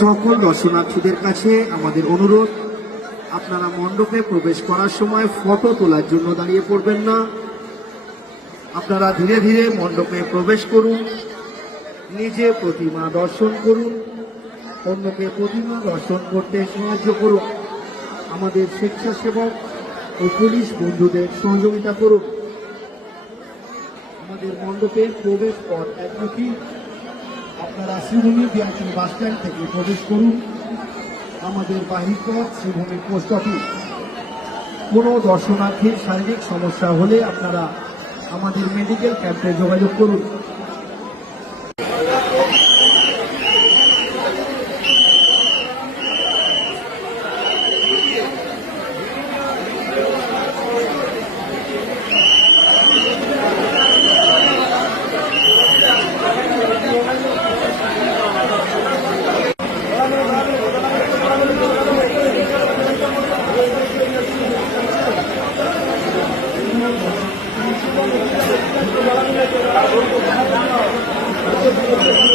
সকল দর্শনার্থীদের কাছে আমাদের অনুরোধ, আপনারা মণ্ডপে প্রবেশ করার সময় ফটো তোলার জন্য দাঁড়িয়ে পড়বেন না। আপনারা ধীরে ধীরে মণ্ডপে প্রবেশ করুন, নিজে প্রতিমা দর্শন করুন, অন্যকে প্রতিমা দর্শন করতে সাহায্য করুন। আমাদের স্বেচ্ছাসেবক ও পুলিশ বন্ধুদের সহযোগিতা করুন। আমাদের মণ্ডপের প্রবেশ পথ একমুখী। আপনারা শ্রীভূমি বিআরটি বাস স্ট্যান্ড থেকে প্রবেশ করুন। আমাদের বাহির পথ শ্রীভূমি পোস্ট অফিস। কোনো দর্শনার্থীর শারীরিক সমস্যা হলে আপনারা আমাদের মেডিকেল ক্যাম্পে যোগাযোগ করুন। Thank you.